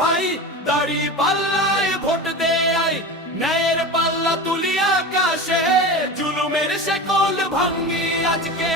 ভাই দাড়ি পাল্লায় ভোট দেয় আই ন্যায়ের পাল্লা তুলিয়া আকাশে জুলুমের শেকল ভাঙ্গি আজকে।